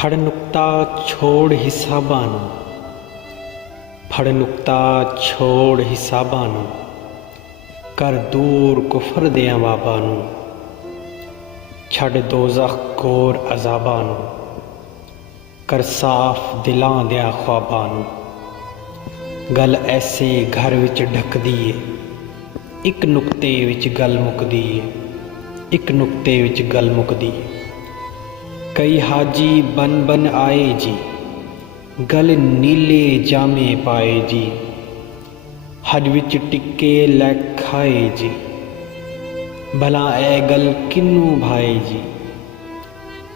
ਫੜ ਨੁਕਤਾ ਛੋੜ ਹਿਸਾਬਾਂ ਨੂੰ, ਫੜ ਨੁਕਤਾ ਛੋੜ ਹਿਸਾਬਾਂ ਨੂੰ, ਕਰ ਦੂਰ ਕੁਫਰ ਦਿਆਂ ਬਾਬਾਂ ਨੂੰ, ਛੱਡ ਦੋਜ਼ਖ ਘੋਰ ਅਜ਼ਾਬਾਂ ਨੂੰ, ਕਰ ਸਾਫ਼ ਦਿਲਾਂ ਦਿਆਂ ਖ਼ਵਾਬਾਂ ਨੂੰ। ਗੱਲ ਐਸੇ ਘਰ ਵਿੱਚ ਢਕਦੀ ਏ, ਇੱਕ ਨੁਕਤੇ ਵਿੱਚ ਗੱਲ ਮੁੱਕਦੀ ਏ, ਇੱਕ ਨੁਕਤੇ ਵਿੱਚ ਗੱਲ ਮੁੱਕਦੀ ਏ। ਕਈ ਹਾਜੀ ਬਨ ਬਨ ਆਏ ਜੀ, ਗਲ ਨੀਲੇ ਜਾਮੇ ਪਾਏ ਜੀ, ਹਜ ਵਿੱਚ ਟਿੱਕੇ ਲੈ ਖਾਏ ਜੀ, ਭਲਾ ਇਹ ਗੱਲ ਕਿਨੂੰ ਭਾਏ ਜੀ।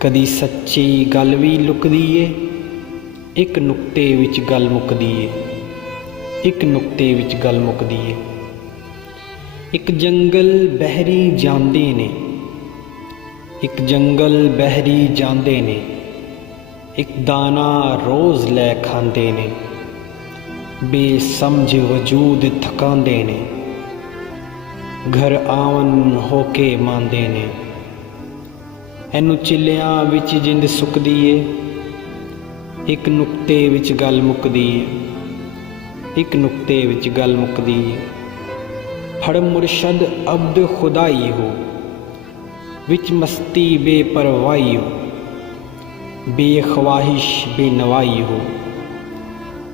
ਕਦੀ ਸੱਚੀ ਗੱਲ ਵੀ ਲੁਕਦੀ ਏ, ਇੱਕ ਨੁਕਤੇ ਵਿੱਚ ਗੱਲ ਮੁੱਕਦੀ ਏ, ਇੱਕ ਨੁਕਤੇ ਵਿੱਚ ਗੱਲ ਮੁੱਕਦੀ ਏ। ਇੱਕ ਜੰਗਲ ਬਹਿਰੀ ਜਾਂਦੇ ਨੇ, ਇੱਕ ਜੰਗਲ ਬਹਿਰੀ ਜਾਂਦੇ ਨੇ, ਇੱਕ ਦਾਣਾ ਰੋਜ਼ ਲੈ ਖਾਂਦੇ ਨੇ, ਬੇਸਮਝ ਵਜੂਦ ਥਕਾਉਂਦੇ ਨੇ, ਘਰ ਆਵਨ ਹੋ ਕੇ ਮਾਂਦੇ ਨੇ। ਇਹਨੂੰ ਚਿੱਲਿਆਂ ਵਿੱਚ ਜਿੰਦ ਸੁੱਕਦੀ ਏ, ਇੱਕ ਨੁਕਤੇ ਵਿੱਚ ਗੱਲ ਮੁੱਕਦੀ ਏ, ਇੱਕ ਨੁਕਤੇ ਵਿੱਚ ਗੱਲ ਮੁੱਕਦੀ ਏ। ਫੜ ਮੁਰਸ਼ਦ ਅਬਦ ਖੁਦਾਈ ਹੋ, ਵਿੱਚ ਮਸਤੀ ਬੇਪਰਵਾਹੀ ਹੋ, ਬੇਖਵਾਹਿਸ਼ ਬੇਨਵਾਈ ਹੋ,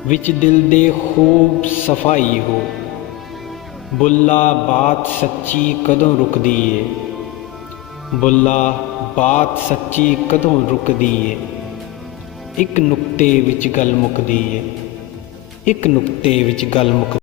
ਵਿੱਚ ਦਿਲ ਦੇ ਖੂਬ ਸਫਾਈ ਹੋ। ਬੁੱਲਾ ਬਾਤ ਸੱਚੀ ਕਦੋਂ ਰੁਕਦੀ ਏ, ਬੁੱਲਾ ਬਾਤ ਸੱਚੀ ਕਦੋਂ ਰੁਕਦੀ ਏ। ਇੱਕ ਨੁਕਤੇ ਵਿੱਚ ਗੱਲ ਮੁੱਕਦੀ ਏ, ਇੱਕ ਨੁਕਤੇ ਵਿੱਚ ਗੱਲ ਮੁੱਕਦੀ